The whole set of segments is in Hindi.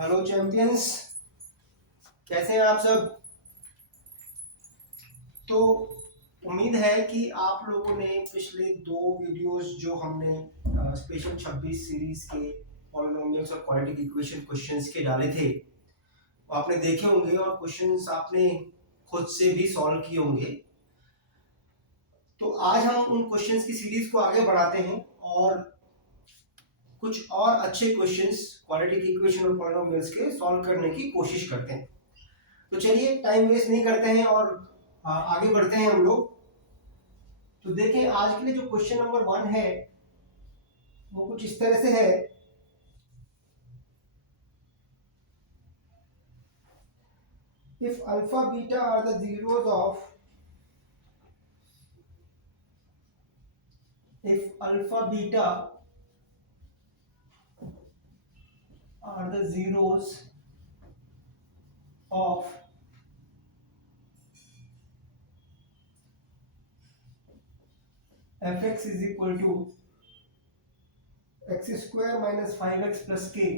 हेलो चैंपियंस, कैसे हैं आप सब। तो उम्मीद है कि आप लोगों ने पिछले दो वीडियोस जो हमने स्पेशल 26 सीरीज के पॉलिनोमियल्स और क्वाड्रेटिक इक्वेशन क्वेश्चंस के डाले थे वो आपने देखे होंगे और क्वेश्चंस आपने खुद से भी सॉल्व किए होंगे। तो आज हम उन क्वेश्चंस की सीरीज को आगे बढ़ाते हैं और कुछ और अच्छे क्वेश्चंस क्वाड्रेटिक इक्वेशन और पॉलिनोमियल्स के सॉल्व करने की कोशिश करते हैं। तो चलिए टाइम वेस्ट नहीं करते हैं और आगे बढ़ते हैं हम लोग। तो देखें, आज के लिए जो क्वेश्चन नंबर 1 है वो कुछ इस तरह से है। If alpha beta are the zeros of if alpha beta are the zeros of fx is equal to x square minus 5x plus k,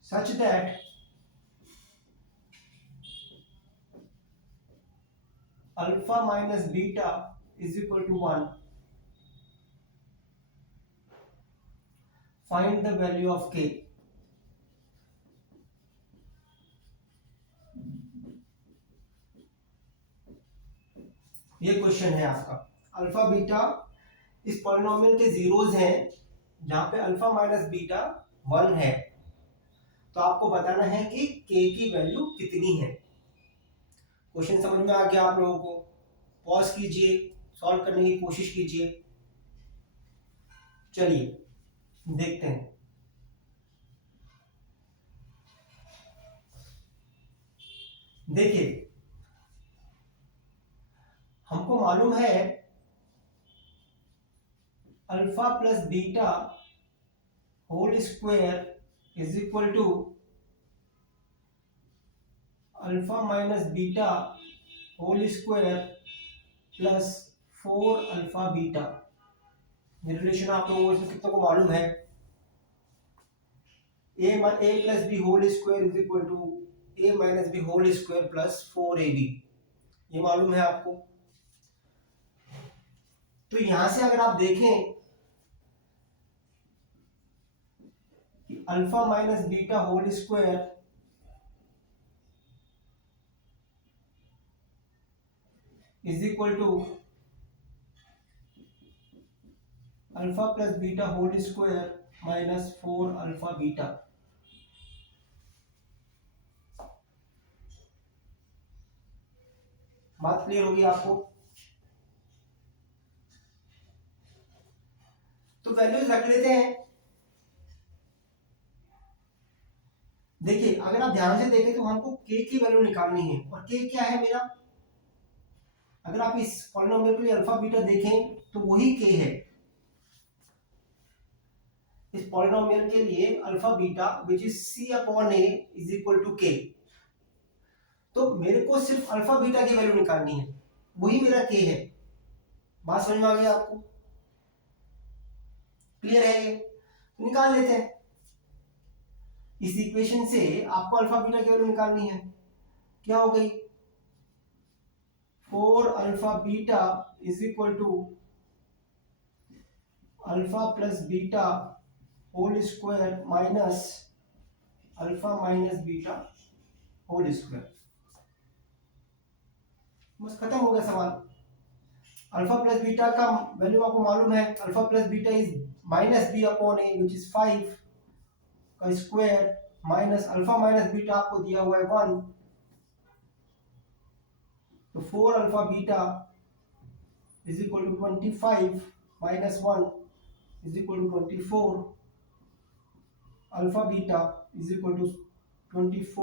such that alpha minus beta is equal to 1, find the value of k। ये क्वेश्चन है आपका। अल्फा बीटा इस पॉलिनोमियल के जीरोस हैं जहां पे अल्फा माइनस बीटा 1 है। तो आपको बताना है कि k की वैल्यू कितनी है। क्वेश्चन समझ में आ गया आप लोगों को? पॉज कीजिए, सॉल्व करने की कोशिश कीजिए। चलिए देखते हैं। देखिए, हमको मालूम है alpha plus beta whole square is equal to alpha minus beta whole square plus 4 alpha beta. ये रिलेशन आप लोगों को कितनों को मालूम है? A plus B whole square is equal to A minus B whole square plus 4ab। ये मालूम है आपको? तो यहां से अगर आप देखें कि alpha minus beta whole square is equal to alpha plus beta whole square minus 4 alpha beta. बात क्लियर होगी आपको? तो वैल्यूज रख लेते हैं। देखिए, अगर आप ध्यान से देखें तो हमको k की वैल्यू निकालनी है और k क्या है मेरा? अगर आप इस पॉलिनोमियल के लिए अल्फा बीटा देखें तो वही k है। इस पॉलिनोमियल के लिए alpha beta which is c upon a is equal to k। तो मेरे को सिर्फ अल्फा बीटा की वैल्यू निकालनी है, वही मेरा k है। बात समझ में आ गई आपको? क्लियर है ये? तो निकाल लेते हैं। इस इक्वेशन से आपको अल्फा बीटा की वैल्यू निकालनी है। क्या हो गई? 4 alpha beta is equal to alpha plus beta whole square minus alpha minus beta whole square. बस खत्म हो गया सवाल। अल्फा प्लस बीटा का वैल्यू आपको मालूम है। Alpha plus beta is minus b upon a which is 5 का square minus alpha minus beta आपको दिया हुआ है 1। तो 4 alpha beta is equal to 25 minus 1 is equal to 24। Alpha beta is equal to 24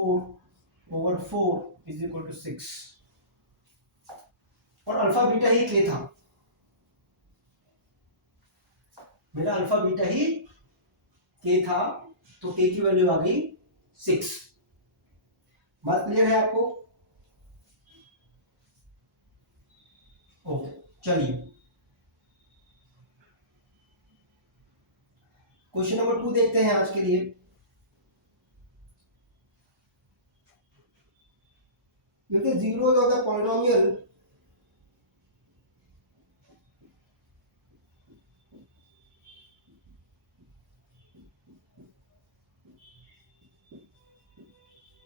over 4 is equal to 6। और अल्फा बीटा ही के था, मेरा अल्फा बीटा ही के था। तो के की वैल्यू आ गई 6। बात क्लियर है आपको? ओके, चलिए क्वेश्चन नंबर 2 देखते हैं आज के लिए। देखिए जीरोस ऑफ द पॉलिनोमियल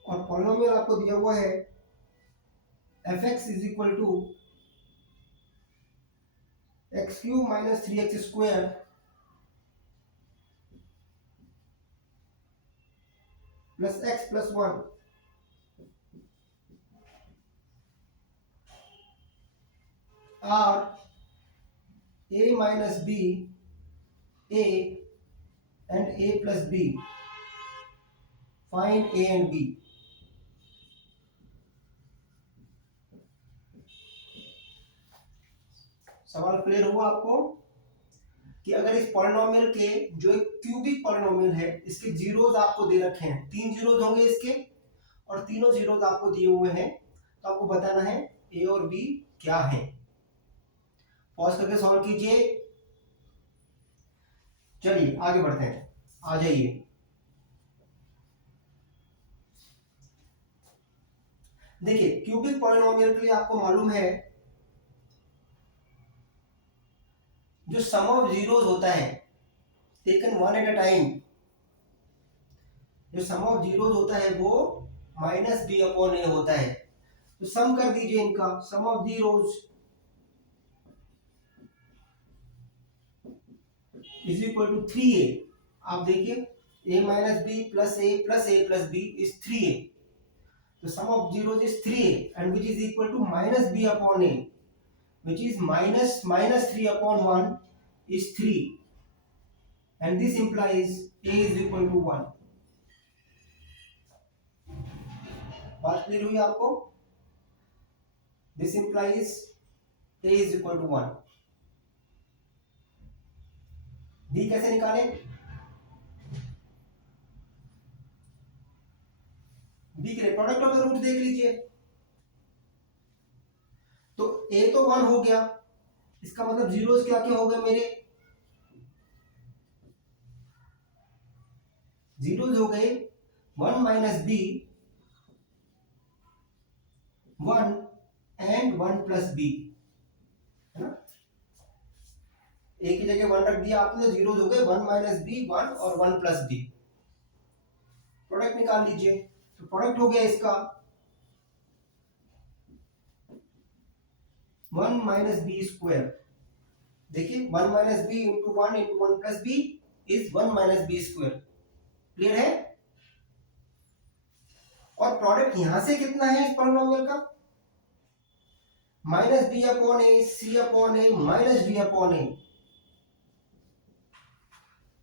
और पॉलिनोमियल आपको दिया हुआ है fx is equal to x cube minus 3x square plus x plus 1 are a minus b a and a plus b, find a and b। सवाल क्लियर हुआ आपको कि अगर इस पॉलिनोमियल के जो एक क्यूबिक पॉलिनोमियल है इसके जीरोस आपको दे रखे हैं, 3 जीरोस होंगे इसके और तीनों जीरोस आपको दिए हुए हैं, तो आपको बताना है a और b क्या है। पॉज करके सॉल्व कीजिए। चलिए आगे बढ़ते हैं, आ जाइए। देखिए क्यूबिक पॉलिनोमियल के लिए आपको मालूम है जो सम ऑफ जीरोस होता है taken one eight a time, जो सम ऑफ जीरोस होता है वो माइनस बी अपॉन ए होता है। तो सम कर दीजिए इनका, sum of zeros is equal to 3a। आप देखिए a minus b plus a plus b is 3a। तो sum of zeros is 3a and which is equal to minus b upon a which is minus 3 upon 1 is 3 and this implies a is equal to 1। बात क्लियर हुई आपको? This implies a is equal to 1। b कैसे निकालें? b के लिए प्रोडक्ट ऑफ द रूट देख लीजिए। तो a तो 1 हो गया, इसका मतलब जीरोस क्या क्या हो गए मेरे? जीरोस हो गए 1 minus b 1 and 1 plus b, है ना? ए की जगह 1 रख दिया आपने, तो जीरोस हो गए 1 माइनस बी 1 और 1 प्लस बी। प्रोडक्ट निकाल लीजिए। तो प्रोडक्ट हो गया इसका 1 माइनस बी स्क्वायर। देखिए 1 minus b into 1 plus b is 1 minus b square. Clear है? और प्रोडक्ट यहां से कितना है इस पॉलिनोमियल का? Minus b upon a c upon a minus b upon a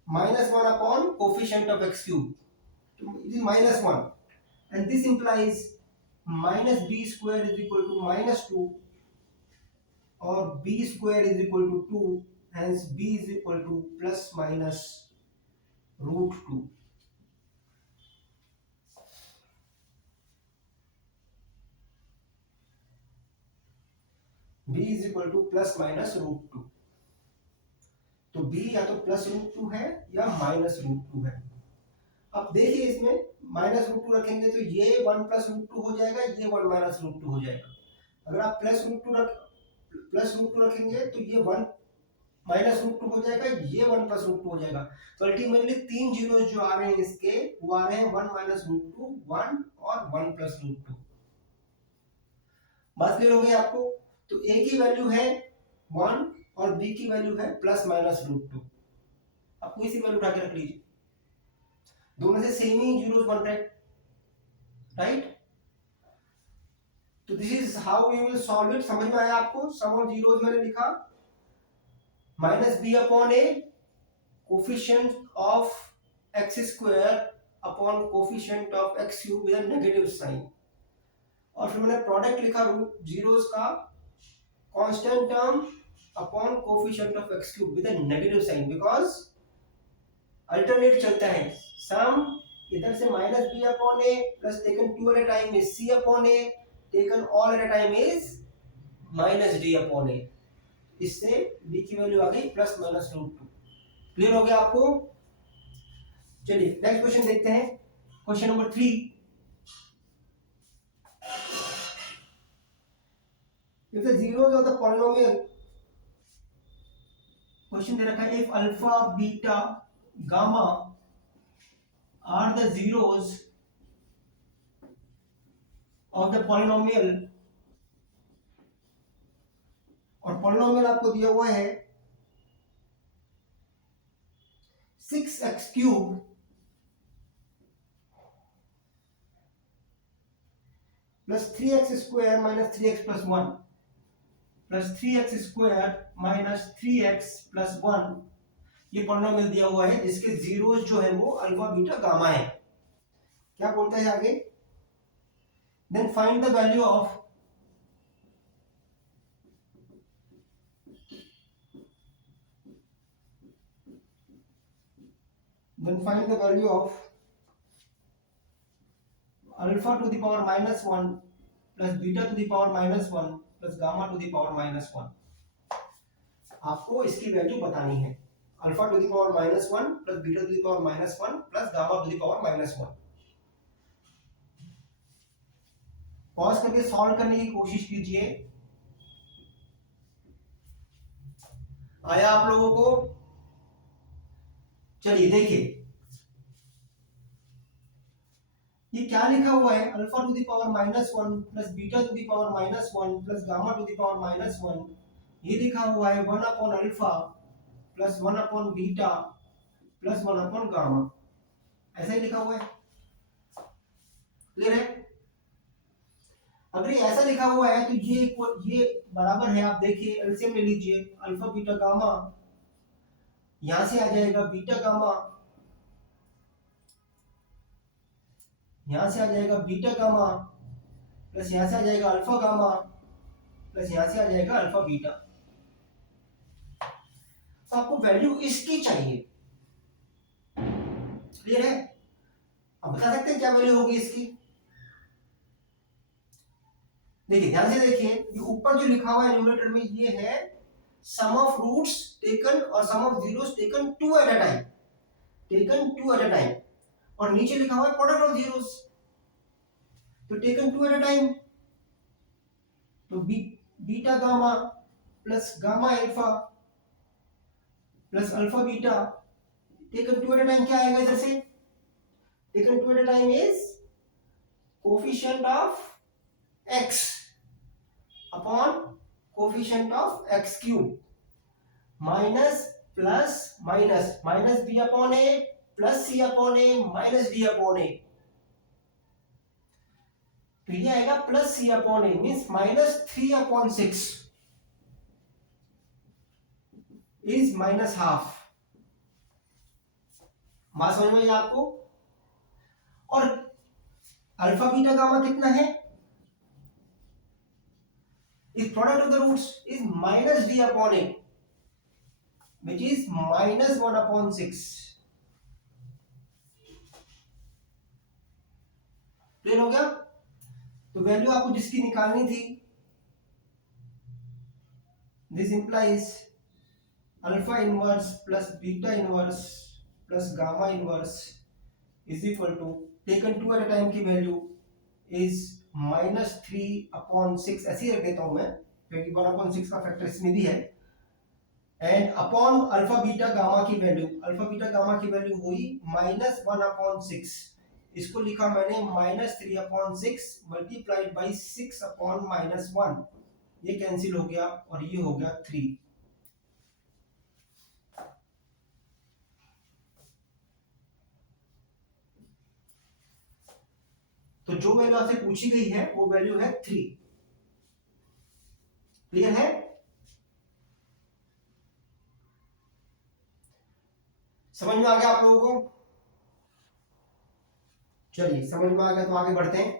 minus 1 upon coefficient of x cube, it is minus 1 and this implies minus b square is equal to minus 2 और b square is equal to 2, hence b is equal to plus minus root 2। b is equal to plus minus root 2। तो b या तो प्लस रूट 2 है या माइनस रूट 2 है। अब देखिए इसमें माइनस रूट 2 रखेंगे तो ये 1 प्लस रूट 2 हो जाएगा, ये 1 माइनस रूट 2 हो जाएगा। अगर आप प्लस रूट 2 रखेंगे तो ये 1 माइनस रूट 2 हो जाएगा, ये 1 प्लस रूट 2 हो जाएगा। तो अल्टीमेटली तीन जीरो जो आ रहे हैं इसके वो आ रहे हैं 1 माइनस रूट 2 1 और 1 प्लस रूट 2। बात क्लियर हो गई आपको? तो a की वैल्यू है 1 और b की वैल्यू है प्लस माइनस रूट 2। अब कोई सी वैल्यू उठा के रख लीजिए, दोनों से सेम ही जीरोस बन रहे हैं, राइट? तो this is how you will solve it. समझ में आया आपको? सम ऑफ जीरोस मैंने लिखा minus b upon a coefficient of x square upon coefficient of x cube with a negative sign, और फिर मैंने प्रोडक्ट लिखा रूट जीरोस का constant term upon coefficient of x cube with a negative sign, because alternate चलता है। सम इधर से minus b upon a plus taken 2 eight a time is c upon a, taken all at a time is minus d upon a. इससे b की वैल्यू आ गई प्लस माइनस रूट 2। क्लियर हो गया आपको? चलिए नेक्स्ट क्वेश्चन देखते हैं, question number 3। If the zeros of the polynomial, question दे रखा है, if alpha beta gamma are the zeros of the polynomial, और पॉलिनोमियल आपको दिया हुआ है 6x cube plus 3x square minus 3x plus 1 plus 3x square minus 3x plus 1, ये पॉलिनोमियल दिया हुआ है जिसके जीरोस जो है वो अल्फा बीटा गामा है। क्या बोलता है आगे, then find the value of alpha to the power minus 1 plus beta to the power minus 1 plus gamma to the power minus 1। आपको इसकी वैल्यू बतानी है, alpha to the power minus 1 plus beta to the power minus 1 plus gamma to the power minus 1। Pause करके सॉल्व करने की कोशिश कीजिए। आया आप लोगों को? चलिए देखिए ये क्या लिखा हुआ है, alpha to the power minus 1 plus beta to the power minus 1 plus gamma to the power minus 1। ये लिखा हुआ है 1 upon alpha plus 1 upon beta plus 1 upon gamma, ऐसा ही लिखा हुआ है। क्लियर है? अगर ये ऐसा लिखा हुआ है तो ये बराबर है, आप देखिए एलसीएम ले लीजिए, अल्फा बीटा गामा यहां से आ जाएगा बीटा गामा, यहां से आ जाएगा बीटा गामा प्लस यहां से आ जाएगा अल्फा गामा प्लस यहां से आ जाएगा अल्फा बीटा। तो आपको वैल्यू इसकी चाहिए। क्लियर है? अब बता सकते हैं क्या वैल्यू होगी इसकी? देखिए ध्यान से देखिए, ये ऊपर जो लिखा हुआ है न्यूमरेटर में ये है सम ऑफ रूट्स टेकन और sum of zeros taken two at a time, taken two at a time, और नीचे लिखा हुआ है प्रोडक्ट ऑफ जीरोस, तो taken two at a time, तो beta gamma plus gamma alpha plus alpha beta taken two at a time क्या आएगा इधर से? Taken two at a time is coefficient of x upon coefficient of x cube minus plus minus minus b upon a plus c upon a minus d upon a, तो ये आएगा plus c upon a means minus 3 upon 6 is minus half. बात समझ में आई आपको? और अल्फा बीटा गामा कितना है? इस product of the roots is minus d upon a which is minus 1 upon 6। Clear हो गया? तो वैल्यू आपको जिसकी निकालनी थी, this implies alpha inverse plus beta inverse plus gamma inverse is equal to taken two at a time की वैल्यू इज माइनस 3 अपॉन 6, ऐसे ही रख देता हूं मैं क्योंकि 1 अपॉन 6 का फैक्टर इसमें भी है, and upon alpha beta gamma की वैल्यू, अल्फा बीटा गामा की वैल्यू हुई माइनस 1 अपॉन 6, इसको लिखा मैंने minus 3 upon 6 multiplied by 6 upon minus 1, ये कैंसिल हो गया और ये हो गया 3। तो जो वैल्यू आपसे पूछी गई है वो वैल्यू है 3। क्लियर है? समझ में आ गया आप लोगों को? चलिए समझ में आ गया तो आगे बढ़ते हैं।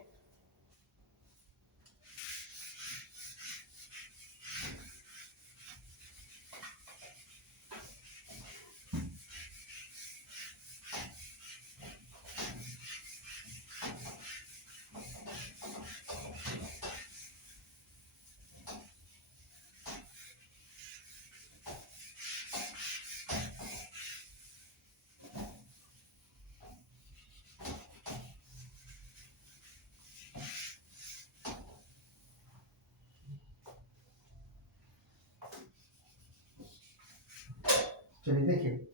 चलिए देखिए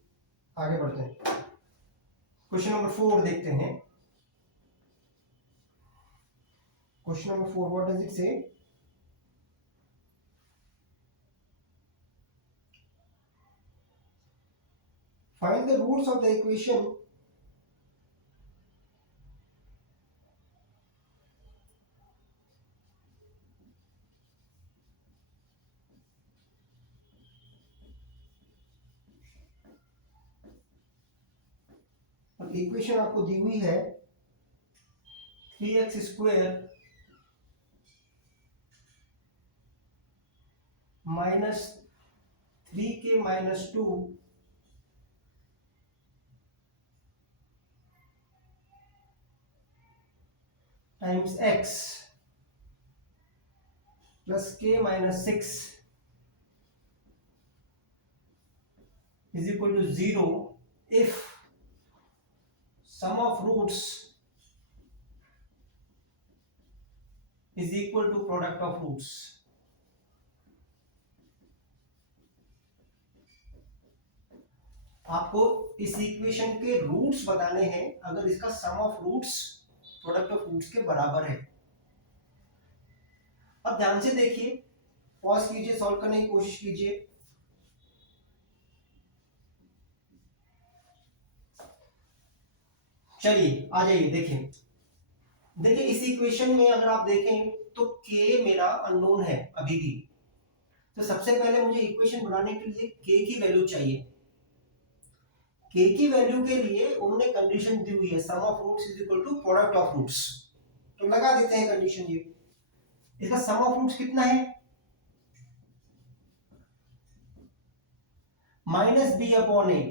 आगे बढ़ते हैं, क्वेश्चन नंबर 4 देखते हैं। Question number 4, what does it say? Find the roots of the equation equation आपको दी हुई है 3x square minus 3k minus 2 times x plus k minus 6 is equal to 0 if sum of roots is equal to product of roots। आपको इस इक्वेशन के रूट्स बताने हैं अगर इसका sum of roots product of roots के बराबर है। अब ध्यान से देखिए, पॉज कीजिए, सॉल्व करने की कोशिश कीजिए। चलिए आ जाइए, देखिए इस इक्वेशन में अगर आप देखें तो k मेरा अननोन है अभी भी, तो सबसे पहले मुझे इक्वेशन बनाने के लिए k की वैल्यू चाहिए। k की वैल्यू के लिए उन्होंने कंडीशन दी हुई है sum of roots is equal to product of roots, तो लगा देते हैं कंडीशन। ये इसका सम ऑफ रूट्स कितना है? Minus b upon a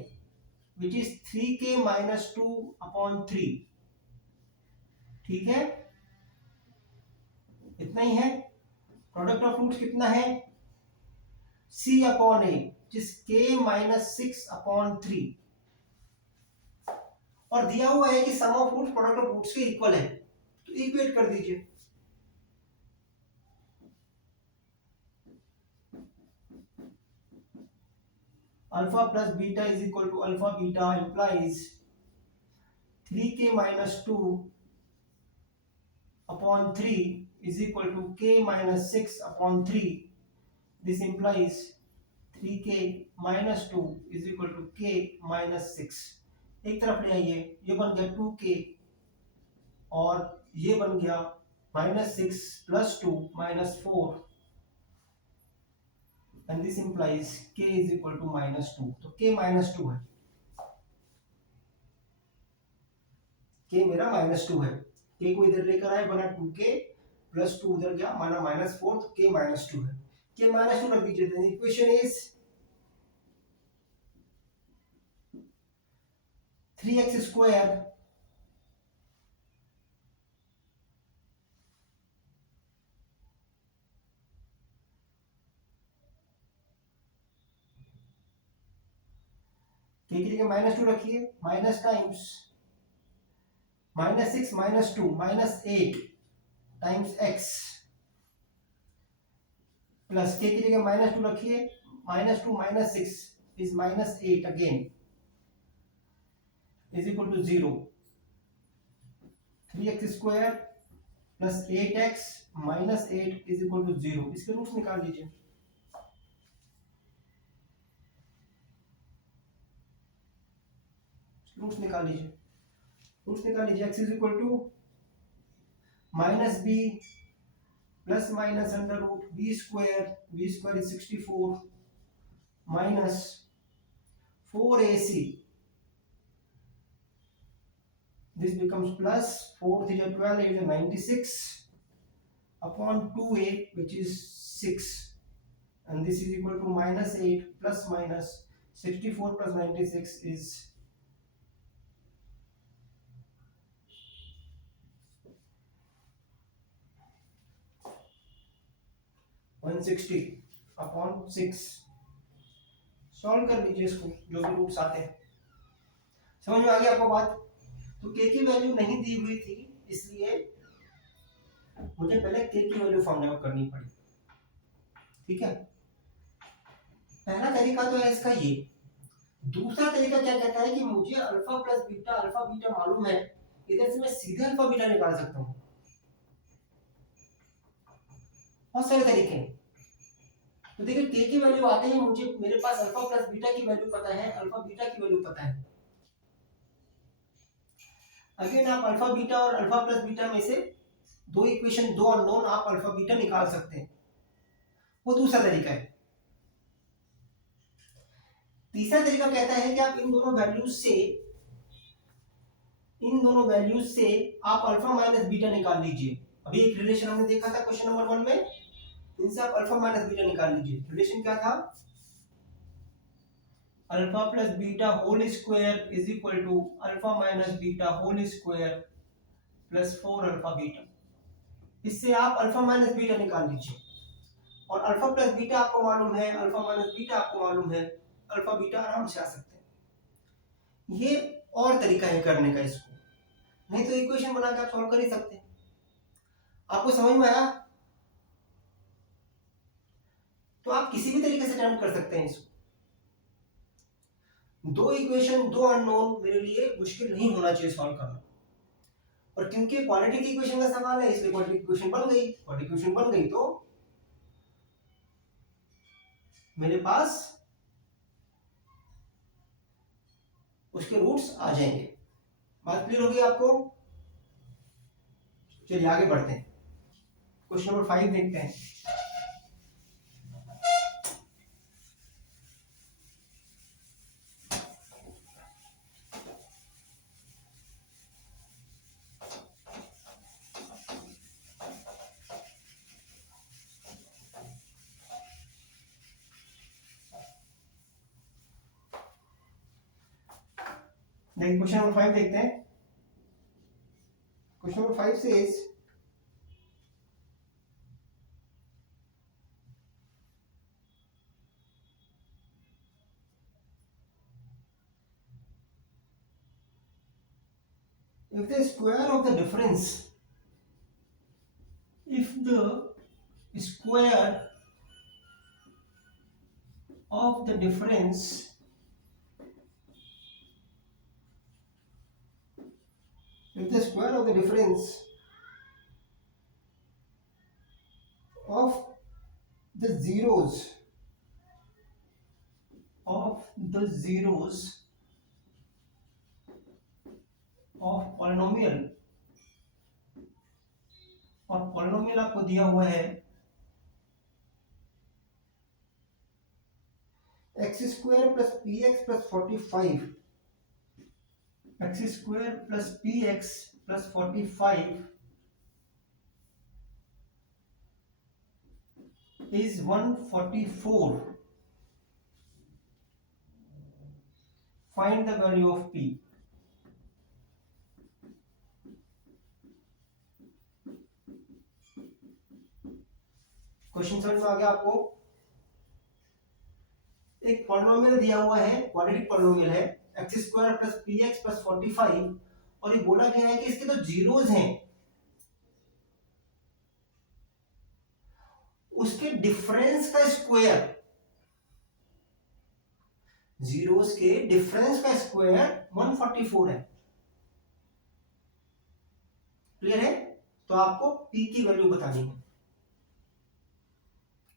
which is 3k minus 2 upon 3, ठीक है, इतना ही है। प्रोडक्ट ऑफ रूट्स कितना है? c अपॉन ए जिस k माइनस 6 अपॉन 3, और दिया हुआ है कि sum of roots product of roots के इक्वल है, तो इक्वेट कर दीजिए। Alpha plus beta is equal to alpha beta implies 3k minus 2 upon 3 is equal to k minus 6 upon 3. This implies 3k minus 2 is equal to k minus 6। एक तरफ ले आइए, ये बन गया 2k और ये बन गया minus 6 plus 2 minus 4, and this implies k is equal to minus 2। तो k minus 2 है, k मेरा minus 2 है। k को इधर लेकर आए, बना 2k प्लस 2 उधर गया, माना minus 4, तो k minus 2 है। k minus 2 रख दीजिए। तो equation is 3x square k की जगह माइनस 2 रखिए, minus times minus 6 minus 2 minus 8 times x plus k की जगह माइनस 2 रखिए, minus 2 minus 6 is minus 8 again is equal to 0। 3x square plus 8x minus 8 is equal to 0। इसके रूट्स निकाल लीजिए। रूट्स निकाल लीजिए। x is equal to minus b plus minus under root b square is 64 minus 4ac, this becomes plus 4 is 12, 8 is 96 upon 2a which is 6, and this is equal to minus 8 plus minus 64 plus 96 is 160 upon 6। Solve कर लीजिए इसको, जो भी रूट्स आते हैं। समझ में आ गई आपको बात? तो k की वैल्यू नहीं दी हुई थी, इसलिए मुझे पहले k की वैल्यू फाइंड आउट करनी पड़ी, ठीक है। पहला तरीका तो है इसका ये दूसरा तरीका क्या कहता है कि मुझे alpha plus beta alpha beta मालूम है, इधर से मैं सीधे अल्फा बीटा निकाल सकता हूँ। बहुत सारे तरीके हैं। तो देखिए के की वैल्यू आते ही मुझे मेरे पास अल्फा प्लस बीटा की वैल्यू पता है, अल्फा बीटा की वैल्यू पता है। अगेन आप अल्फा बीटा और अल्फा प्लस बीटा में से दो इक्वेशन, दो अननोन, आप अल्फा बीटा निकाल सकते हैं। वो दूसरा तरीका है। तीसरा तरीका कहता है कि आप इन दोनों वैल्यूज से आप अल्फा माइनस बीटा निकाल लीजिए। अभी एक रिलेशन हमने देखा था क्वेश्चन नंबर 1 में, इनसे आप अल्फा माइनस बीटा निकाल लीजिए। रिलेशन क्या था? Alpha plus beta whole square is equal to alpha minus beta whole square plus 4 alpha beta. इससे आप अल्फा माइनस बीटा निकाल लीजिए। और अल्फा प्लस बीटा आपको मालूम है, अल्फा माइनस बीटा आपको मालूम है, अल्फा बीटा आराम से आ सकते हैं। ये और तरीका है करने का इसको, नहीं तो इक्वेशन बना के आप सॉल्व कर ही सकते हैं। आपको समझ में आया? तो आप किसी भी तरीके से अटेम्प्ट कर सकते हैं इसको। दो इक्वेशन, दो अननोन मेरे लिए मुश्किल नहीं होना चाहिए सॉल्व करना। और क्योंकि क्वाड्रेटिक इक्वेशन का सवाल है, इसलिए क्वाड्रेटिक इक्वेशन बन गई। क्वाड्रेटिक इक्वेशन बन गई तो मेरे पास उसके रूट्स आ जाएंगे। बात क्लियर होगी आपको? चलिए आगे बढ़ते हैं। क्वेश्चन नंबर 5 देखते हैं। देखिए क्वेश्चन नंबर 5 देखते हैं। Question number 5 says if the square of the difference if the square of the difference if the square of the difference of the zeros of polynomial, और पॉलिनोमियल आपको दिया हुआ है x square plus P x plus 45, x square plus P x plus 45 is 144. Find the value of p. Question समझ में आ गया आपको? एक पॉलिनोमियल दिया हुआ है, क्वाड्रेटिक पॉलिनोमियल है, x square plus P x plus 45, और ये बोला गया है कि इसके तो जीरोज हैं, उसके डिफरेंस का स्क्वायर, जीरोस के डिफरेंस का स्क्वायर 144 है। क्लियर है? तो आपको p की वैल्यू बतानी है।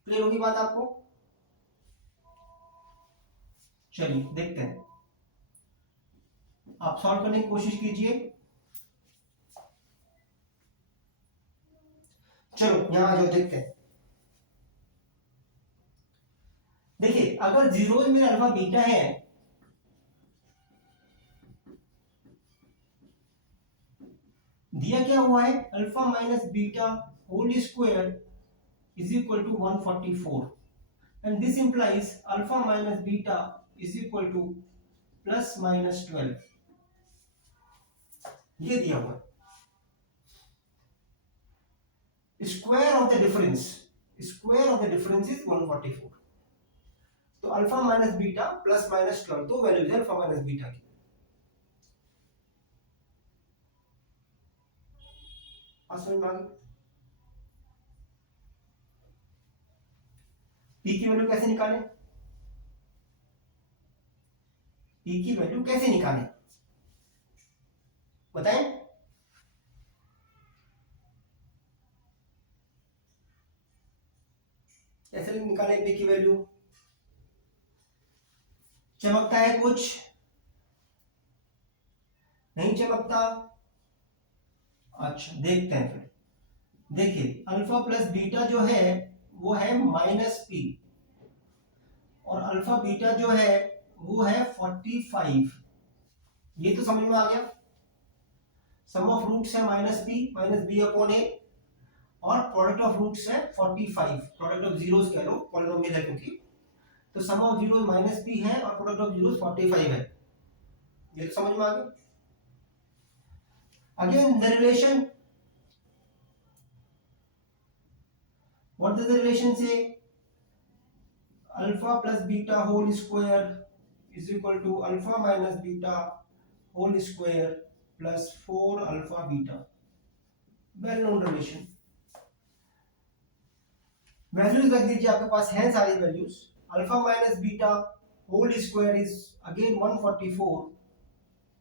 क्लियर होगी बात आपको? चलिए देखते हैं, आप सॉल्व करने की कोशिश कीजिए। चलो यहां आ जाओ, देखते हैं। देखिए अगर जीरोज में अल्फा बीटा है, दिया क्या हुआ है, alpha minus beta whole square is equal to 144, and this implies alpha minus beta is equal to plus minus 12। ये दिया हुआ है। Square of the difference is 144। तो alpha minus beta plus minus 12, दो वैल्यूज है अल्फा माइनस बीटा की। समझ में आ गई? पी की वैल्यू कैसे निकालें? पी की वैल्यू कैसे निकालें, बताएं। कैसे निकालें पी की वैल्यू? चमकता है कुछ? नहीं चमकता? अच्छा देखते हैं फिर। देखिए अल्फा प्लस बीटा जो है वो है माइनस पी, और अल्फा बीटा जो है वो है 45। ये तो समझ में आ गया। सम ऑफ रूट्स है माइनस बी अपॉन ए, और प्रोडक्ट ऑफ रूट्स है 45, प्रोडक्ट ऑफ जीरोस कह लो, पॉलिनोमियल है क्योंकि, तो sum of zeros minus p है और प्रोडक्ट ऑफ जीरोस 45 है। ये तो समझ में आ गया। Again the relation, what does the relation say? Alpha plus beta whole square is equal to alpha minus beta whole square plus 4 alpha beta. Well known relation. Values रख दीजिए, आपके पास हैं सारी values. Alpha minus beta whole square is again 144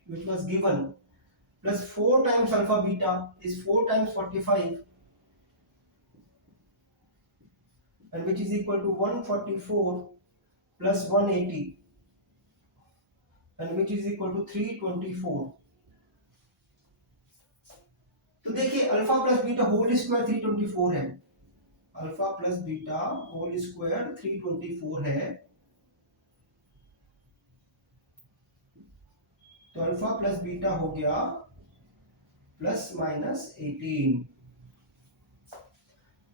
which was given, plus 4 times alpha beta is 4 times 45, and which is equal to 144 plus 180, and which is equal to 324। तो देखिए alpha plus beta whole square 324 है, alpha plus beta whole square 324 है, तो अल्फा प्लस बीटा हो गया प्लस माइनस 18।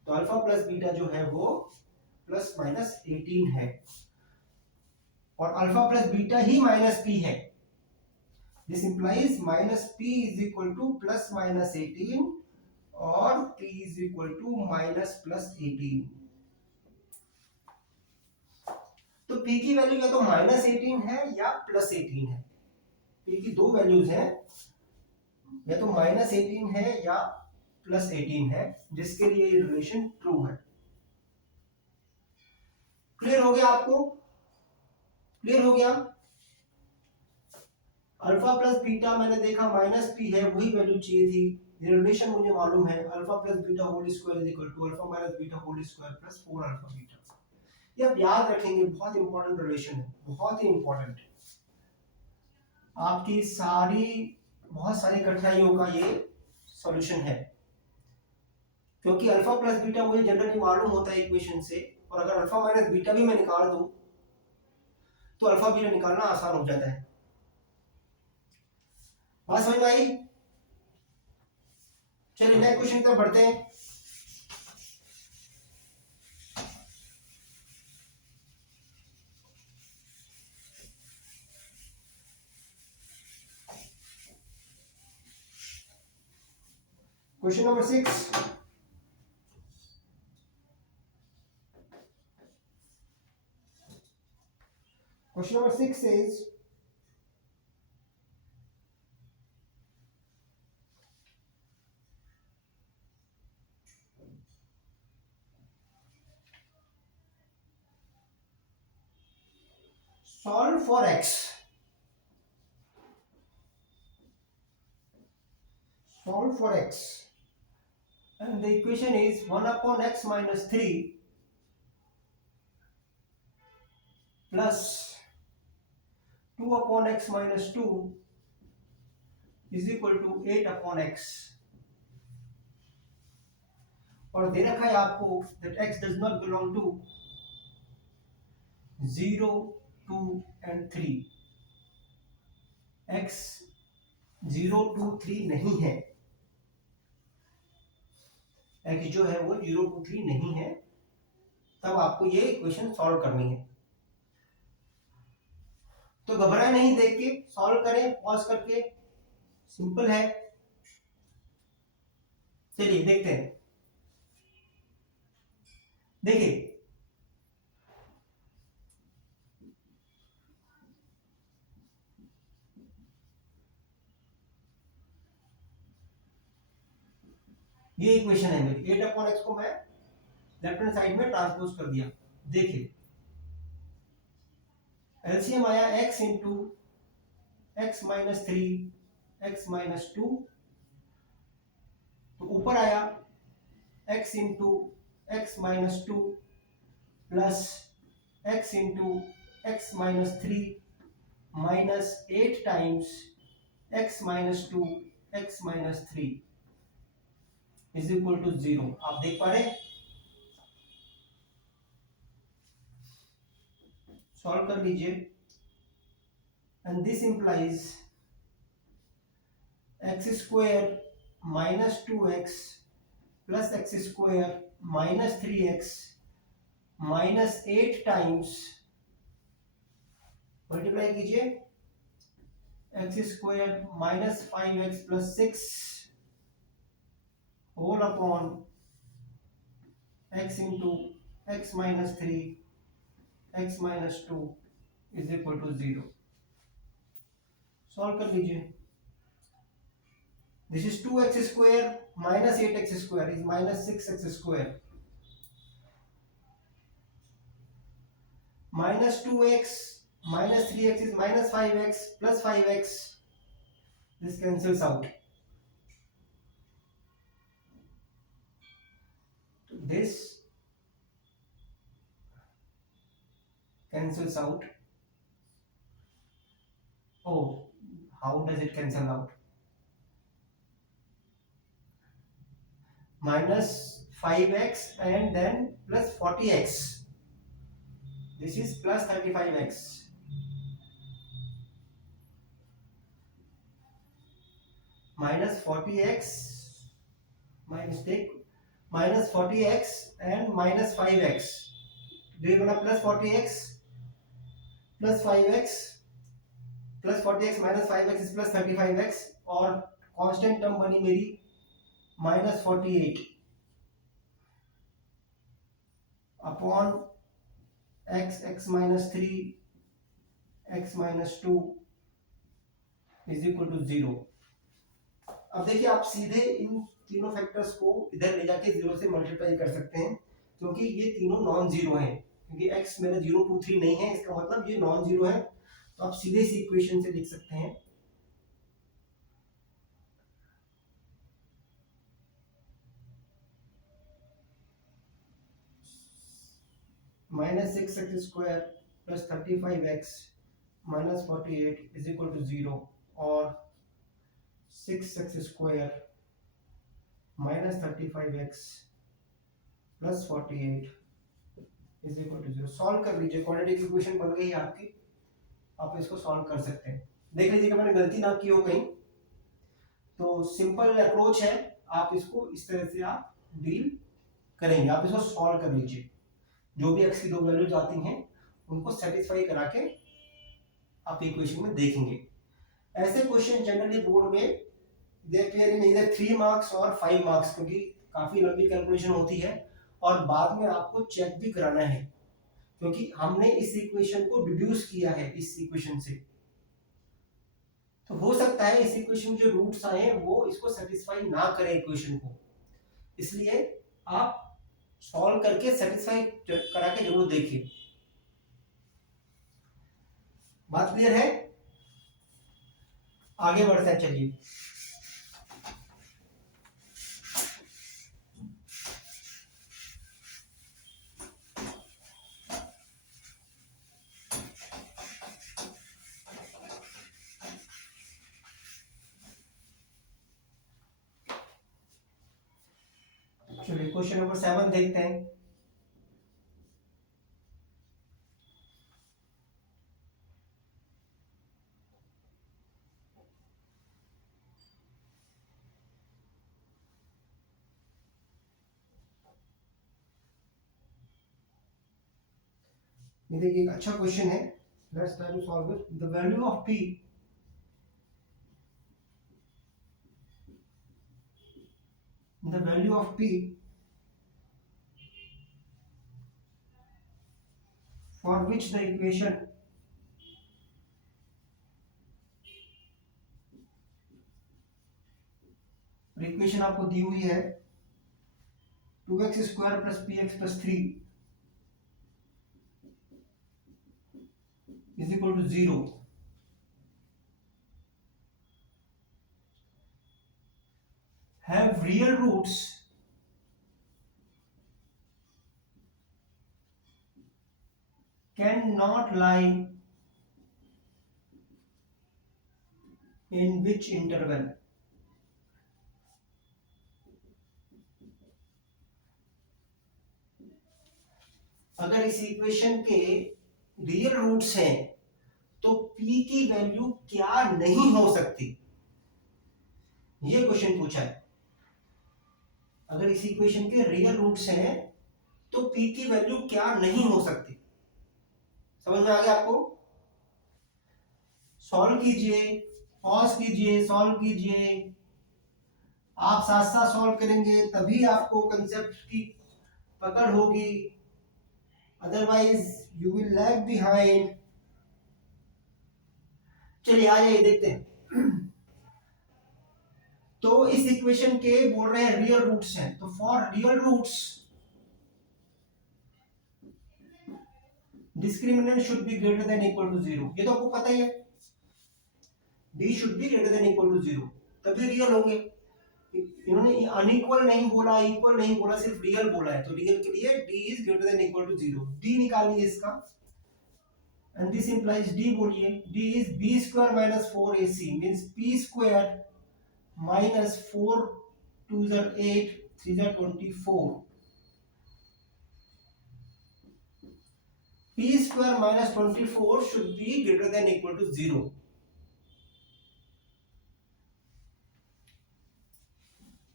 तो अल्फा प्लस बीटा जो है वो प्लस माइनस 18 है, और अल्फा प्लस बीटा ही माइनस पी है। This implies minus p is equal to plus minus 18 और p is equal to minus plus 18। तो पी की वैल्यू या तो माइनस 18 है या प्लस 18 है। पी की दो वैल्यूज हैं, या तो माइनस 18 है या प्लस 18 है, जिसके लिए ये रिलेशन ट्रू है। क्लियर हो गया आपको? क्लियर हो गया? अल्फा प्लस बीटा मैंने देखा माइनस पी है, वही वैल्यू चाहिए थी। रिलेशन मुझे मालूम है, alpha plus beta whole square is equal to alpha minus beta whole square plus 4 alpha beta. ये आप याद रखेंगे, बहुत इंपॉर्टेंट रिलेशन है, बहुत ही इंपॉर्टेंट। आपकी बहुत सारी कठिनाइयों का ये सॉल्यूशन है, क्योंकि अल्फा प्लस बीटा मुझे जनरली मालूम होता है इक्वेशन से, और अगर अल्फा माइनस बीटा भी मैं निकाल दूं तो अल्फा बीटा निकालना आसान हो जाता है। बात समझ में आई? चलिए नेक्स्ट क्वेश्चन की तरफ बढ़ते हैं। Question number 6। Question number 6 says solve for x. Solve for x. And the equation is 1 upon x minus 3 plus 2 upon x minus 2 is equal to 8 upon x। और दे रखा है आपको that x does not belong to 0, 2 and 3। x 0, 2, 3 नहीं है, x जो है वो 0, 2, 3 नहीं है, तब आपको ये इक्वेशन सॉल्व करनी है। तो घबराए नहीं, देख के सॉल्व करें पॉज करके, सिंपल है। चलिए देखते हैं। देखिए ये इक्वेशन है मेरी, 8 अपॉन एक्स को मैं लेफ्ट हैंड साइड में ट्रांसपोज कर दिया। देखिए एलसीएम आया x into x minus three, x minus two, तो ऊपर आया x into x minus two plus x into x minus three minus 8 times x minus two x minus three is equal to 0। आप देख पा रहे हैं? सॉल्व कर लीजिए। And this implies x square minus two x plus x square minus three x minus 8 times, multiply कीजिए, x square minus 5x plus 6 whole upon x into x minus three x minus two is equal to 0। Solve कर लीजिए। This is 2x square minus 8x square is minus 6x square minus 2x minus 3x is minus 5x plus 5x. This cancels out. This cancels out. Oh, how does it cancel out? Minus 5x and then plus 40x. This is plus 35x. Minus 40x, my mistake, minus 40x and minus 5x. Do you want plus 40x plus 5x plus 40x minus 5x is plus 35x और कांस्टेंट टर्म बनी मेरी minus 48 upon x x minus three x minus two is equal to 0। अब देखिए आप सीधे इन तीनों फैक्टर्स को इधर ले जाके 0 से मल्टीप्लाई कर सकते हैं क्योंकि ये तीनों नॉन जीरो हैं, क्योंकि x मेरा 0 2 3 नहीं है, इसका मतलब ये नॉन जीरो है। तो आप सीधे इस इक्वेशन से लिख सकते हैं minus 6x square plus 35x minus 48 is equal to 0 और 6x square minus 35x plus 48 is equal to 0। Solve कर लीजिए, क्वाड्रेटिक इक्वेशन बन गई आपकी। आप इसको सॉल्व कर सकते हैं। देख लीजिएगा मैंने गलती ना की हो कहीं, तो सिंपल अप्रोच है, आप इसको इस तरह से आप डील करेंगे। आप इसको सॉल्व कर लीजिए, जो भी x की दो वैल्यूज आती हैं उनको सेटिस्फाई करा के आप इक्वेशन में देखेंगे। ऐसे क्वेश्चन जनरली बोर्ड में दे अपीयर इन ईदर 3 मार्क्स और 5 मार्क्स, क्योंकि काफी लंबी कैलकुलेशन होती है और बाद में आपको चेक भी कराना है, क्योंकि हमने इस इक्वेशन को डिड्यूस किया है इस इक्वेशन से। तो हो सकता है इस इक्वेशन जो रूट्स आए हैं वो इसको सेटिस्फाई ना करें इक्वेशन को, इसलिए आप सॉल्व करके सेटिस्फाई करा के जरूर देखिए। बात क्लियर है? आगे बढ़ते हैं, चलिए। चलिए क्वेश्चन नंबर 7 देखते हैं। ये देखिए एक अच्छा क्वेश्चन है, let's try to solve it. The value of p the value of p for which the equation आपको दी हुई है 2x square plus px plus 3 is equal to 0। Real roots cannot lie in which interval, अगर इस इक्वेशन के रियल रूट्स हैं तो p की वैल्यू क्या नहीं हो सकती, ये क्वेश्चन पूछा है। अगर इस इक्वेशन के रियल रूट्स हैं तो p की वैल्यू क्या नहीं हो सकती। समझ में आ गया आपको? सॉल्व कीजिए, पॉज कीजिए, सॉल्व कीजिए। आप साथ साथ सॉल्व करेंगे तभी आपको कंसेप्ट की पकड़ होगी, otherwise you will lag behind. चलिए आ जाइए देखते हैं। तो इस इक्वेशन के बोल रहे हैं रियल रूट्स हैं, तो for real roots discriminant should be greater than equal to 0। ये तो आपको पता ही है, d should be greater than equal to 0 तभी रियल होंगे। इन्होंने अनइक्वल नहीं बोला, इक्वल नहीं बोला, सिर्फ रियल बोला है, तो रियल के लिए d is greater than equal to 0। d निकालिए इसका, and this implies d बोलिए, d is b square minus 4ac means p square minus 4 2s are 8 3s are 24, p square minus 24 should be greater than equal to 0।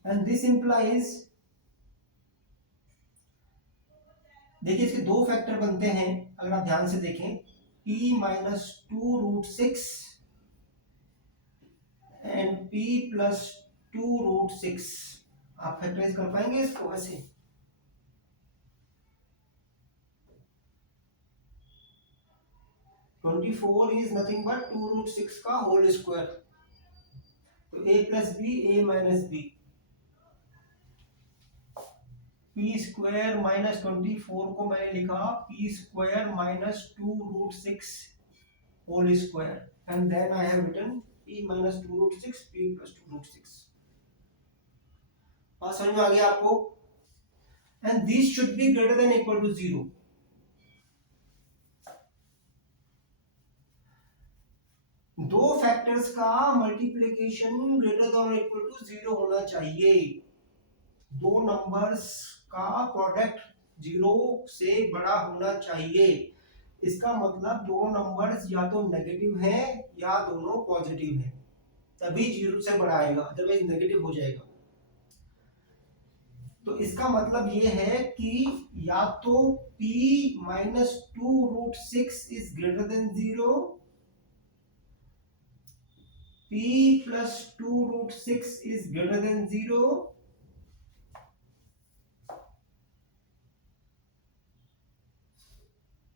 and this implies, देखिए इसके दो फैक्टर बनते हैं अगर आप ध्यान से देखें, p minus 2 root 6 and p plus 2 root 6। आप फैक्टराइज कर पाएंगे इसको ऐसे? Twenty four is nothing but 2 root 6 का होल स्क्वायर, तो a plus b a minus b, p square minus 24 को मैंने लिखा p square minus 2 root 6 whole square and then I have written p minus 2 root 6 p plus 2 root 6। बात समझ में आ गया आपको? And this should be greater than equal to 0। दो फैक्टर्स का multiplication greater than equal to 0 होना चाहिए। दो नंबर्स का प्रोडक्ट 0 से बड़ा होना चाहिए। इसका मतलब दोनों नंबर्स या तो नेगेटिव हैं या दोनों पॉजिटिव हैं, तभी 0 से बड़ा आएगा, अदरवाइज नेगेटिव हो जाएगा। तो इसका मतलब ये है कि या तो p minus 2 root 6 is greater than 0, p plus 2 root 6 is greater than 0,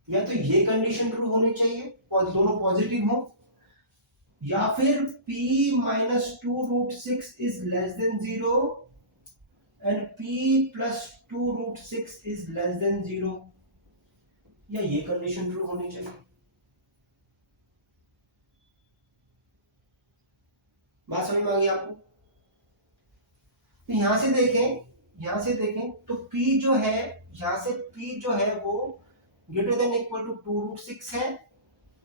या तो ये कंडीशन ट्रू होनी चाहिए, दोनों पॉजिटिव हो, या फिर p minus 2 root 6 is less than 0 and p plus 2 root 6 is less than 0, या ये कंडीशन ट्रू होनी चाहिए। बात समझ में आ गई आपको? तो यहां से देखें तो p जो है, यहां से p जो है वो greater than equal to 2 root 6 है,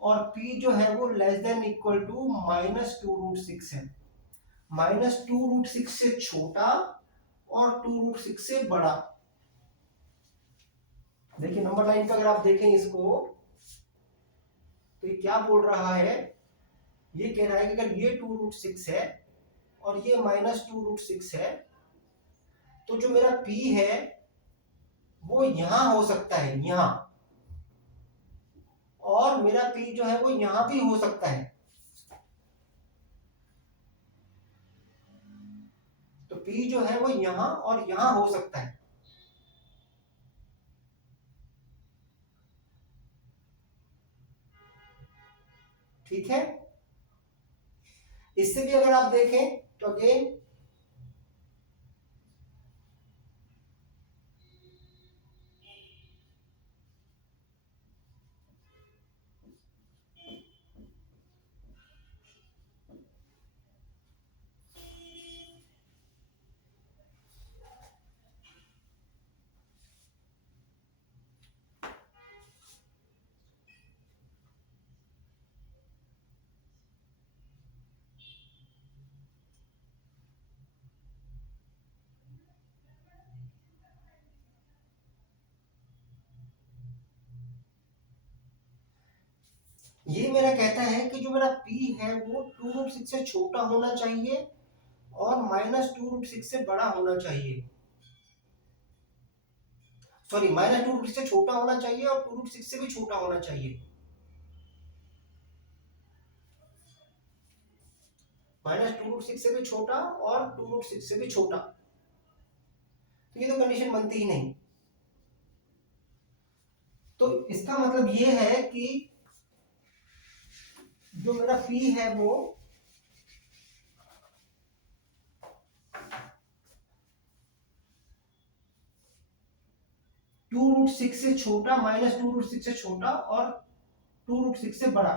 और p जो है वो less than equal to minus 2 root 6 है। माइनस 2 root 6 से छोटा और 2 root 6 से बड़ा। देखिए नंबर लाइन पर अगर आप देखें इसको तो ये क्या बोल रहा है, ये कह रहा है कि अगर ये 2 root 6 है और ये माइनस 2 root 6 है, तो जो मेरा p है वो यहां हो सकता है, यहां, और मेरा p जो है वो यहां भी हो सकता है। तो p जो है वो यहां और यहां हो सकता है। ठीक है, इससे भी अगर आप देखें तो अगेन ये मेरा कहता है कि जो मेरा p है वो 2√6 से छोटा होना चाहिए और -2√6 से बड़ा होना चाहिए। सॉरी, -2√6 से छोटा होना चाहिए और 2√6 से भी छोटा होना चाहिए। -2√6 से भी छोटा और 2√6 से भी छोटा, तो ये तो कंडीशन बनती ही नहीं। तो इसका मतलब ये है कि जो मेरा p है वो 2√6 से छोटा, -2√6 से छोटा और 2√6 से बड़ा,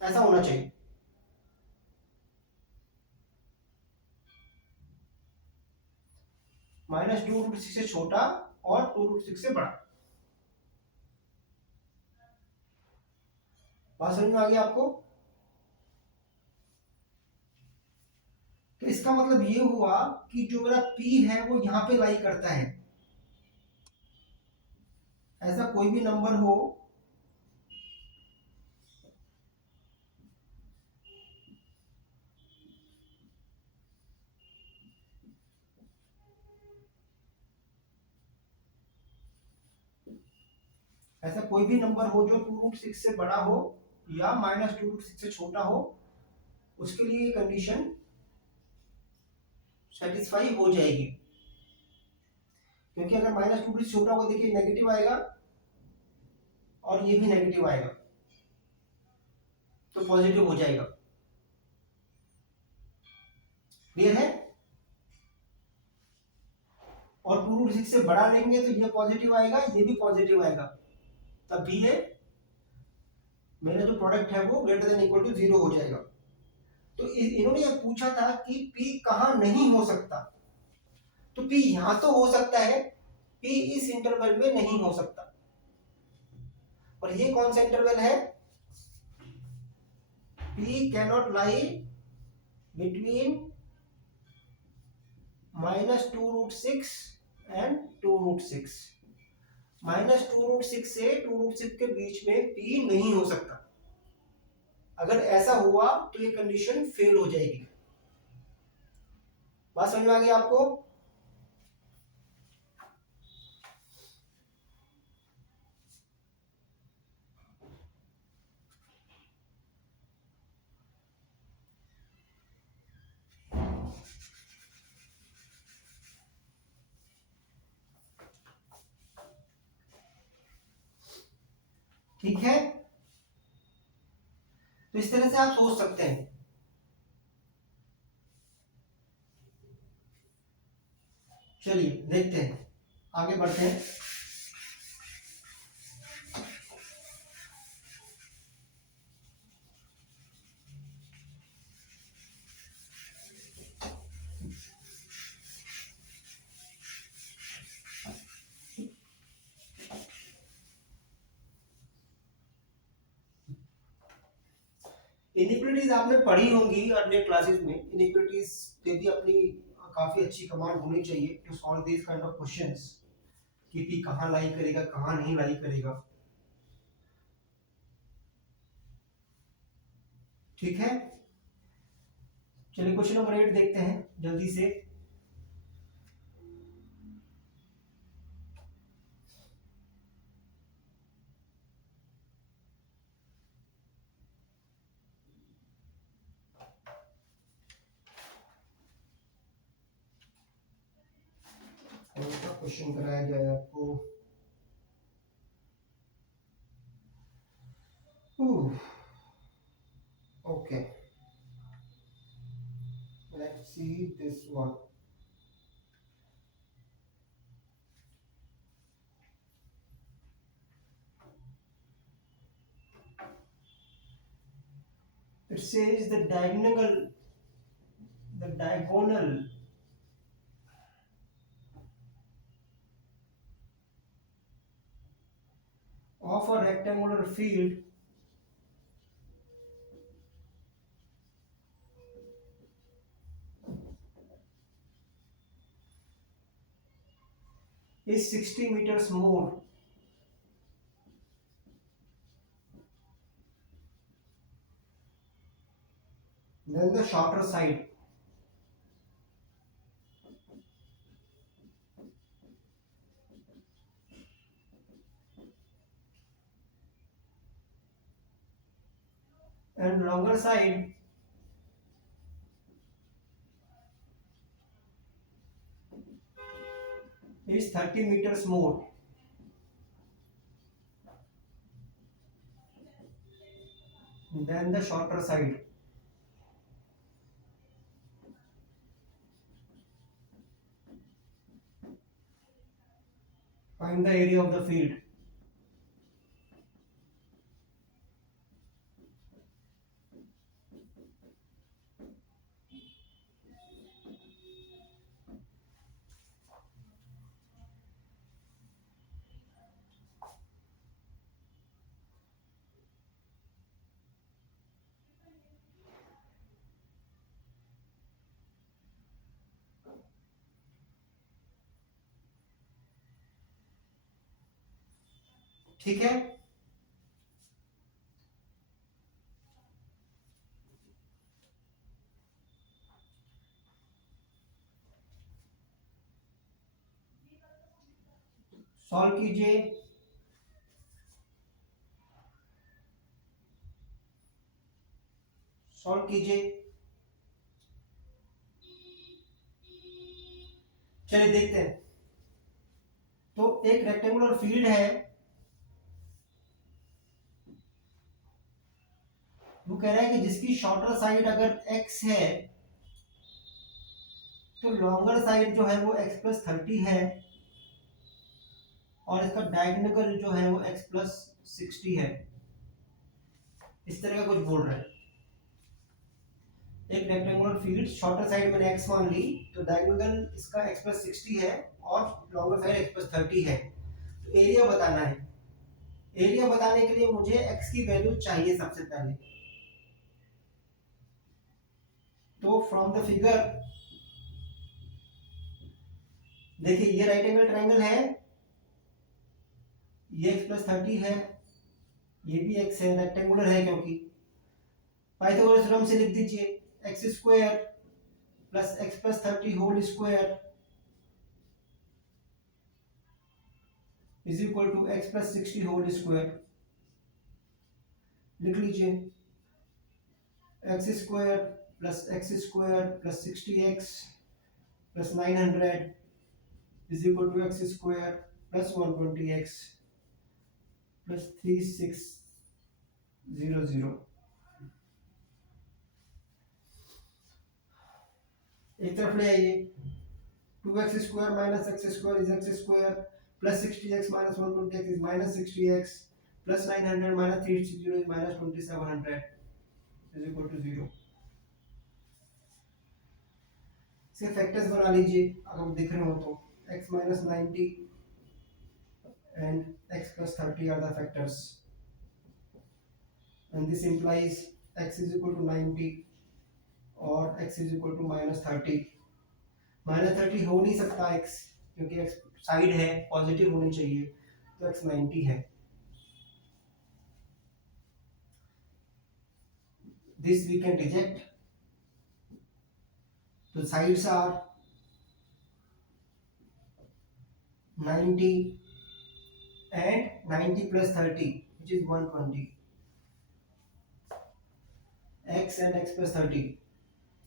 ऐसा होना चाहिए। -2√6 से छोटा और 2√6 से बड़ा। बात समझ में आ गई आपको? तो इसका मतलब ये हुआ कि जो मेरा p है वो यहां पे लाई करता है। ऐसा कोई भी नंबर हो ऐसा कोई भी नंबर हो जो 2√6 से बड़ा हो या -2√6 से छोटा हो, उसके लिए कंडीशन सेटिस्फाई हो जाएगी। क्योंकि अगर -2 से छोटा होगा, देखिए नेगेटिव आएगा और ये भी नेगेटिव आएगा, तो पॉजिटिव हो जाएगा। क्लियर है? और 2√6 से बड़ा लेंगे तो ये पॉजिटिव आएगा, ये भी पॉजिटिव आएगा, तब भी ये मेरा जो प्रोडक्ट है वो ग्रेटर देन इक्वल टू 0 हो जाएगा। तो इन्होंने ये पूछा था कि p कहां नहीं हो सकता, तो p यहां तो हो सकता है, p इस इंटरवल में नहीं हो सकता। और ये कौन सा इंटरवल है? p cannot lie between -2√6 and 2√6। -2√6 से 2√6 के बीच में p नहीं हो सकता। अगर ऐसा हुआ तो ये कंडीशन फेल हो जाएगी। बात समझ में आ गई आपको? ठीक है, तो इस तरह से आप सोच सकते हैं। चलिए देखते हैं, आगे बढ़ते हैं। इनिक्विटीज आपने पढ़ी होंगी अर्लियर क्लासेस में। इनिक्विटीज पे भी अपनी काफी अच्छी कमांड होनी चाहिए to solve this kind of questions कि पी कहाँ लाई करेगा, कहाँ नहीं लाई करेगा। ठीक है, चलिए क्वेश्चन नंबर 8 देखते हैं जल्दी से। कौन सा क्वेश्चन कराया जाए आपको? Okay, let's see this one. It says the diagonal of a rectangular field is 60 meters more then the shorter side, and longer side is 30 meters more than the shorter side. Find the area of the field. ठीक है, सॉल्व कीजिए। सॉल्व कीजिए। चलिए देखते हैं। तो एक रेक्टेंगुलर फील्ड है, वो कह रहा है कि जिसकी शॉर्टर साइड अगर x है तो लॉन्गर साइड जो है वो x प्लस 30 है, और इसका डायगोनल जो है वो x प्लस 60 है। इस तरह का कुछ बोल रहा है। एक रेक्टेंगुलर फील्ड, शॉर्टर साइड मैंने x मान ली, तो डायगोनल इसका x प्लस 60 है और लॉन्गर साइड x प्लस 30 है। तो एरिया बताना है। एरिया बताने के लिए मुझे x की वैल्यू चाहिए सबसे पहले। तो फ्रॉम द फिगर देखिए, ये राइट एंगल ट्रायंगल है, ये x प्लस 30 है, ये भी x है, रेक्टेंगुलर है क्योंकि। पाइथागोरस थ्योरम से लिख दीजिए, x square plus x plus 30 whole square is equal to x plus 60 whole square. लिख लीजिए, x square plus 60x plus 900 is equal to x square plus 120x plus 3600। एक तरफ ले आइए, 2x square minus x square is x square plus 60x minus 120x is minus 60x plus 900 minus 360 is minus 2700 is equal to 0। इसके फैक्टर्स बना लीजिए अगर आप दिख रहे हो तो। x minus 90 and x plus 30 are the factors, and this implies x is equal to 90 और x is equal to minus 30। Minus 30 हो नहीं सकता x, क्योंकि x साइड है, पॉजिटिव होनी चाहिए, तो x 90 है। This we can reject. The sides are 90 and 90 plus 30, which is 120. X and x plus 30,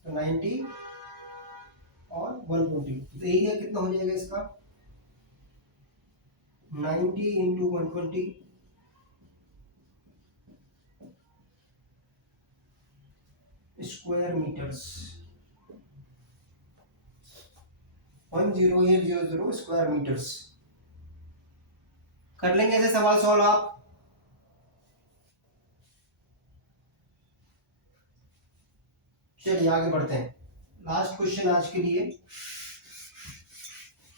तो 90 और 120। तो एरिया कितना हो जाएगा इसका? 90 into 120 square metres, 10800 square metres. कर लेंगे ऐसे सवाल सॉल्व आप। चलिए आगे बढ़ते हैं। लास्ट क्वेश्चन आज के लिए,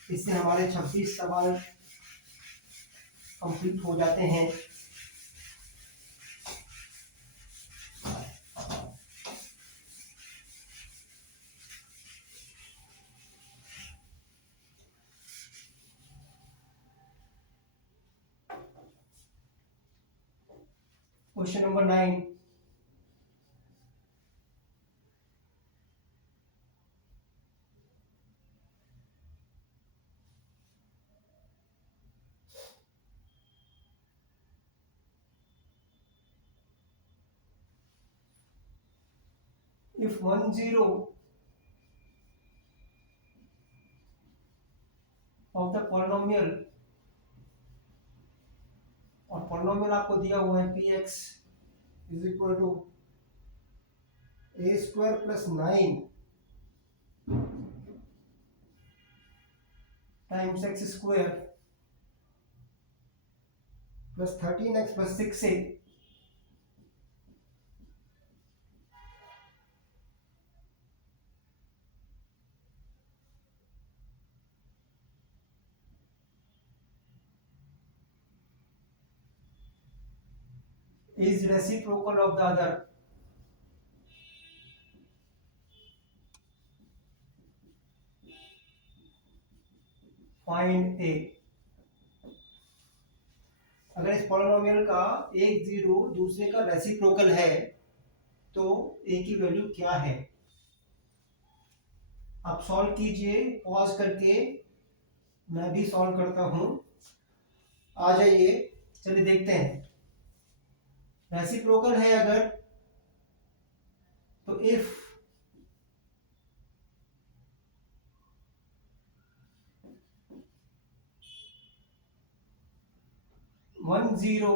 इससे हमारे 26 सवाल कंप्लीट हो जाते हैं। Question number 9, if 10 of the polynomial, और पॉलिनोमियल आपको दिया हुआ है p x is equal to a square plus 9 times x square plus 13x plus 6a is reciprocal of the other. Find a. अगर इस पॉलिनोमियल का एक जीरो दूसरे का रेसिप्रोकल है तो a की वैल्यू क्या है? आप सॉल्व कीजिए पॉज करके, मैं भी सॉल्व करता हूं। आ जाइए, चलिए देखते हैं। रेसिप्रोकल है अगर तो if one zero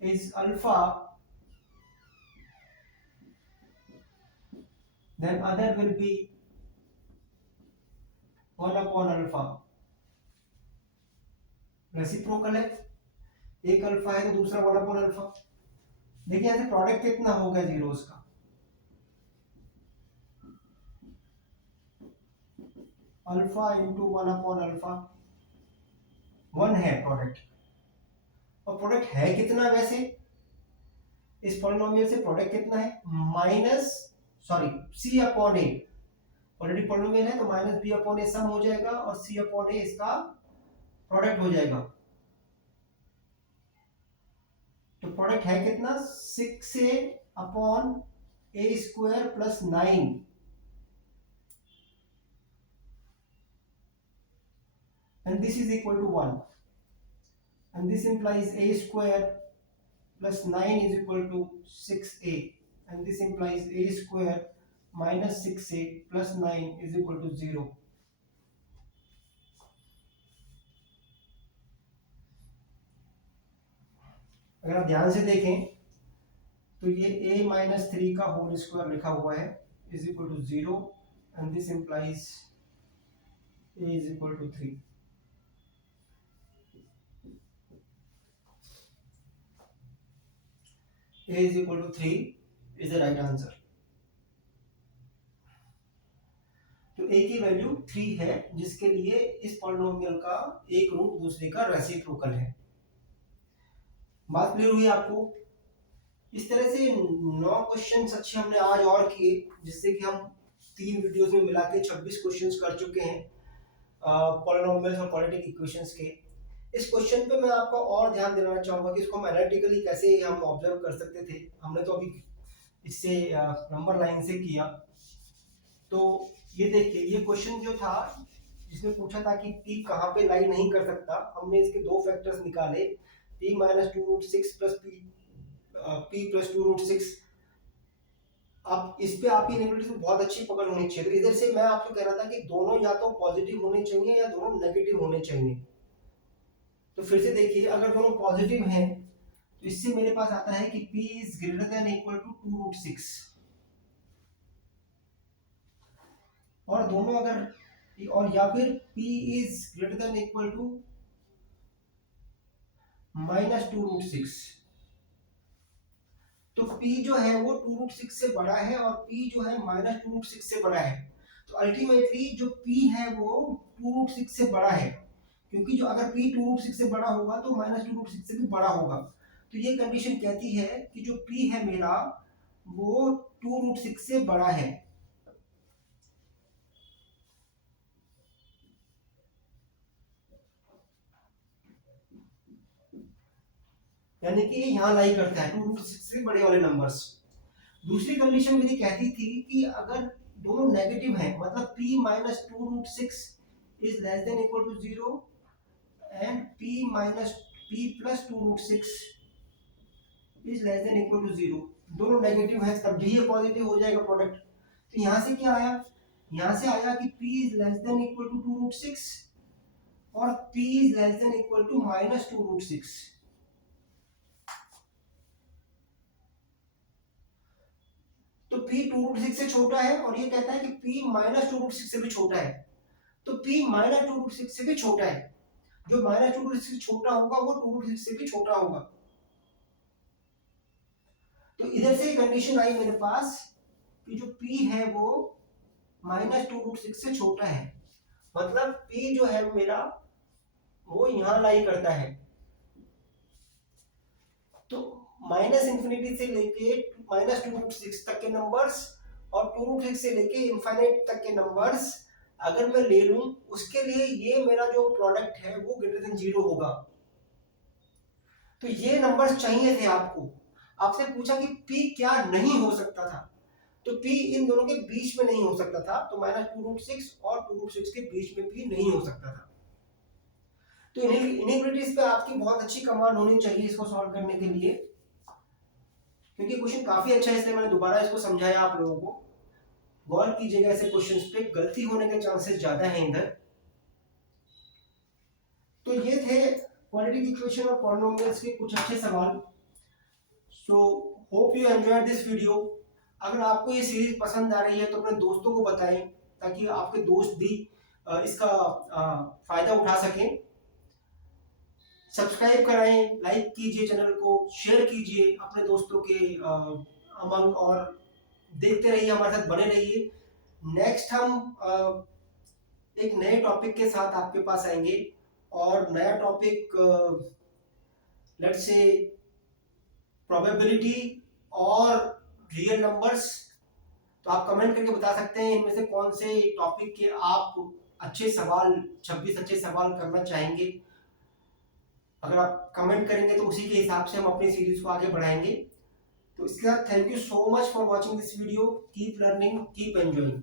is alpha, then other will be 1 upon alpha. Reciprocal है, एक अल्फा है तो दूसरा 1 upon अल्फा। देखिए यहां से प्रोडक्ट कितना होगा जीरोस का, अल्फा इंटू 1 अपॉन अल्फा, 1 है प्रोडक्ट। और प्रोडक्ट है कितना वैसे इस पॉलिनोमियल से? प्रोडक्ट कितना है? माइनस सॉरी सी अपॉन ए, ऑलरेडी पॉलिनोमियल है तो माइनस बी अपॉन ए सम हो जाएगा और सी अपॉन ए इसका प्रोडक्ट हो जाएगा। तो प्रोडक्ट है कितना? 6a upon A square plus 9, and this is equal to 1, and this implies a square plus 9 is equal to 6a, and this implies a square minus 6a plus 9 is equal to 0. अगर आप ध्यान से देखें तो ये a माइनस 3 का होल स्क्वायर लिखा हुआ है is equal to 0, and this implies a is equal to 3. A is equal to 3 is the right answer. तो a की वैल्यू 3 है, जिसके लिए इस पॉलिनोमियल का एक रूट दूसरे का रेसिप्रोकल है। बात क्लियर हुई आपको? इस तरह से 9 क्वेश्चंस अच्छे हमने आज और किए, जिससे कि हम 3 वीडियोस में मिला के 26 क्वेश्चंस कर चुके हैं पॉलिनोमियल्स और क्वाड्रेटिक इक्वेशंस के। इस क्वेश्चन पे मैं आपको और ध्यान दिलाना चाहूंगा कि इसको हम एनालिटिकली कैसे हम ऑब्जर्व कर सकते थे। हमने तो अभी इससे नंबर लाइन से किया। तो ये देखिए, ये क्वेश्चन जो था जिसमें पूछा था कि p कहाँ पे लाई नहीं कर सकता, हमने इसके दो फैक्टर्स निकाले, p minus 2√6 plus p plus 2√6। अब इस पे आपकी इनएबिलिटी से बहुत अच्छी पकड़ होनी चाहिए। तो इधर से मैं आपको कह रहा था कि दोनों या तो पॉजिटिव होने चाहिए या दोनों नेगेटिव होने चाहिए। तो फिर से देखिए, अगर दोनों पॉजिटिव हैं तो इससे मेरे पास आता है कि p is greater than equal to 2√6, और दोनों अगर और या फिर p is greater than equal to minus 2√6। तो p जो है वो 2√6 से बड़ा है और p जो है माइनस 2√6 से बड़ा है। तो अल्टीमेटली जो p है वो 2√6 से बड़ा है, क्योंकि जो अगर p 2√6 से बड़ा होगा तो माइनस 2√6 से भी बड़ा होगा। तो ये कंडीशन कहती है कि जो p है मेरा वो 2√6 से बड़ा है। यानी कि ये यहाँ लाई करता है 2√6 से बड़े वाले नंबर्स। दूसरी कंडीशन मेरी कहती थी कि अगर दोनों नेगेटिव हैं, मतलब p minus 2√6 is less than equal to 0 and p plus 2√6 is less than equal to 0, दोनों नेगेटिव है तब भी ये पॉजिटिव हो जाएगा प्रोडक्ट। तो यहाँ से क्या आया, यहाँ से आया कि p is less than equal to 2√6 और p is less than equal to -2√6। तो p 2√6 से छोटा है और ये कहता है कि p -2√6 से भी छोटा है। तो p -2√6 से भी छोटा है, जो -2√6 से छोटा होगा वो 2√6 से भी छोटा होगा। तो इधर से कंडीशन आई मेरे पास कि जो p है वो -2√6 से छोटा है, मतलब p जो है मेरा वो यहां लाई करता है। तो -∞ से लेके -2√6 तक के नंबर्स और 2√6 से लेके इनफाइनाइट तक के नंबर्स अगर मैं ले लूं, उसके लिए ये मेरा जो प्रोडक्ट है वो ग्रेटर देन 0 होगा। तो ये नंबर्स चाहिए थे आपको, आपसे पूछा कि p क्या नहीं हो सकता था, तो p इन दोनों के बीच में नहीं हो सकता था, तो -2√6 और 2√6 के बीच में p नहीं हो सकता था। तो इनइक्वालिटीज पे आपकी बहुत अच्छी कमांड होनी चाहिए इसको सॉल्व करने के लिए, क्योंकि क्वेश्चन काफी अच्छा है इसलिए मैंने दोबारा इसको समझाया आप लोगों को। गौर कीजिएगा ऐसे क्वेश्चंस पे, गलती होने के चांसेस ज्यादा हैं इधर। तो ये थे क्वाड्रेटिक इक्वेशन और पॉलिनोमियल्स के कुछ अच्छे सवाल। So hope you enjoyed this video. अगर आपको ये सीरीज पसंद आ रही है तो अपने दोस्तों को बताएं, ताकि आपके दोस्त भी इसका फायदा उठा सकें। सब्सक्राइब कराएं, लाइक कीजिए चैनल को, शेयर कीजिए अपने दोस्तों के अमंग, और देखते रहिए, हमारे साथ बने रहिए। नेक्स्ट हम एक नए टॉपिक के साथ आपके पास आएंगे, और नया टॉपिक लेट्स से प्रोबेबिलिटी और रियल नंबर्स। तो आप कमेंट करके बता सकते हैं इनमें से कौन से टॉपिक के आप अच्छे सवाल, 26 अच्छे सवाल करना चाहेंगे। अगर आप कमेंट करेंगे तो उसी के हिसाब से हम अपनी सीरीज को आगे बढ़ाएंगे। तो इसके साथ thank you so much for watching this video. Keep learning, keep enjoying.